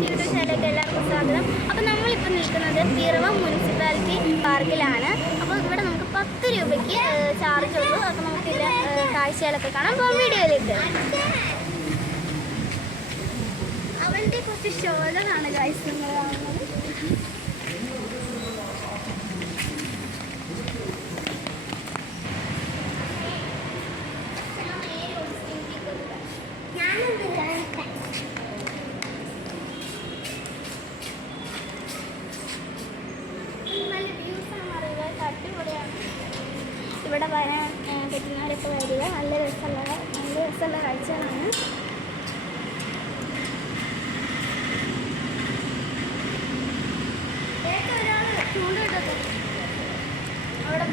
YouTube ചാനലിലേക്ക് എല്ലാവർക്കും സ്വാഗതം. അപ്പോൾ നമ്മളിപ്പോൾ നിൽക്കുന്നത് പിറവം മുനിസിപ്പാലിറ്റി പാർക്കിലാണ്. അപ്പോൾ ഇവിടെ നമുക്ക് 10 രൂപയ്ക്ക് ചാർജ് ഉള്ളൂ. അപ്പോൾ നമുക്കിത് കാഴ്ചകളൊക്കെ കാണാം. അപ്പോൾ വീഡിയോയിലേക്ക് അവൻ്റെ കുറച്ച് ഷോകളാണ് കാഴ്ചകൾ കാണുന്നത്. ഇവിടെ വരാൻ പറ്റുന്നവരൊക്കെ വരിക. നല്ല രസമുള്ള കാഴ്ചകളാണ്. അവിടെ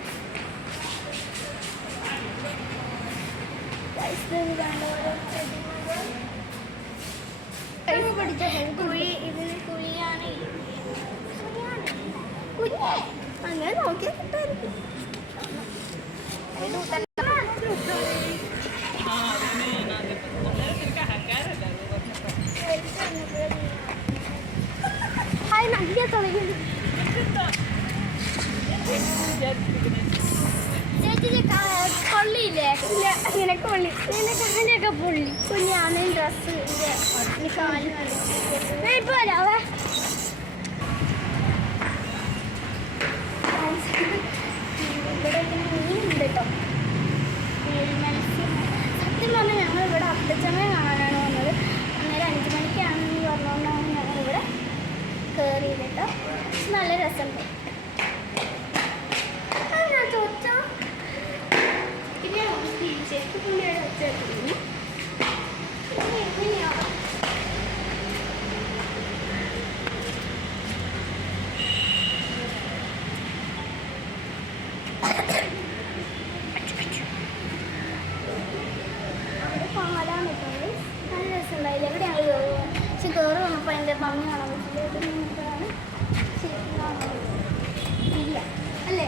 ഇതിന് കുഴിയാണ്. അങ്ങനെ നോക്കിയാൽ കിട്ടായിരിക്കും. ഹായ് നദിയാ തുടങ്ങി. ചേച്ചി കൊള്ളിയില്ലേ? ഇങ്ങനെ കൊള്ളി കാലൊക്കെ പൊള്ളി. കുഞ്ഞാണ് ഡ്രസ്സ് കാല് പോരാവേ. ഇവിടെ ഇങ്ങനെ മീനുണ്ട് കേട്ടോ. മത്സ്യം. സത്യം പറഞ്ഞാൽ ഞങ്ങളിവിടെ അപ്പച്ചമ്മയെ കാണാനാണ് വന്നത്. അന്നേരം 5 മണിക്കാണെന്ന് പറഞ്ഞുകൊണ്ടാണ് ഞങ്ങളിവിടെ കയറിയത് കേട്ടോ. നല്ല രസമുണ്ട്. ഞാൻ ചോദിച്ചോ പിന്നെ ശരിക്കും പുള്ളിയുടെ വെച്ചിരുന്നു. എങ്ങനെയാണ് പാലാണ് കേട്ടോ. നല്ല രസമുണ്ടായില്ല. എവിടെയാണ് കയറുക? പക്ഷെ കയറി വന്നപ്പോൾ അതിൻ്റെ ഭംഗി കാണാൻ പറ്റില്ല. ഇല്ല അല്ലേ?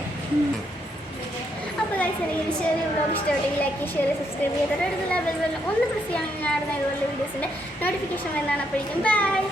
അപ്പോൾ ചെറിയ വ്ലോഗ് ഇഷ്ടപ്പെട്ടെങ്കിൽ ലൈക്ക്, ഷെയർ, സബ്സ്ക്രൈബ് ചെയ്തിട്ട് അടുത്തുള്ള ബെൽ ബട്ടൺ ഒന്ന് പ്രസ് ചെയ്യുകയാണെങ്കിൽ ഞാൻ ഇതുപോലെ വീഡിയോസിൻ്റെ നോട്ടിഫിക്കേഷൻ വരുന്നതാണ്. അപ്പോഴേക്കും ബൈ.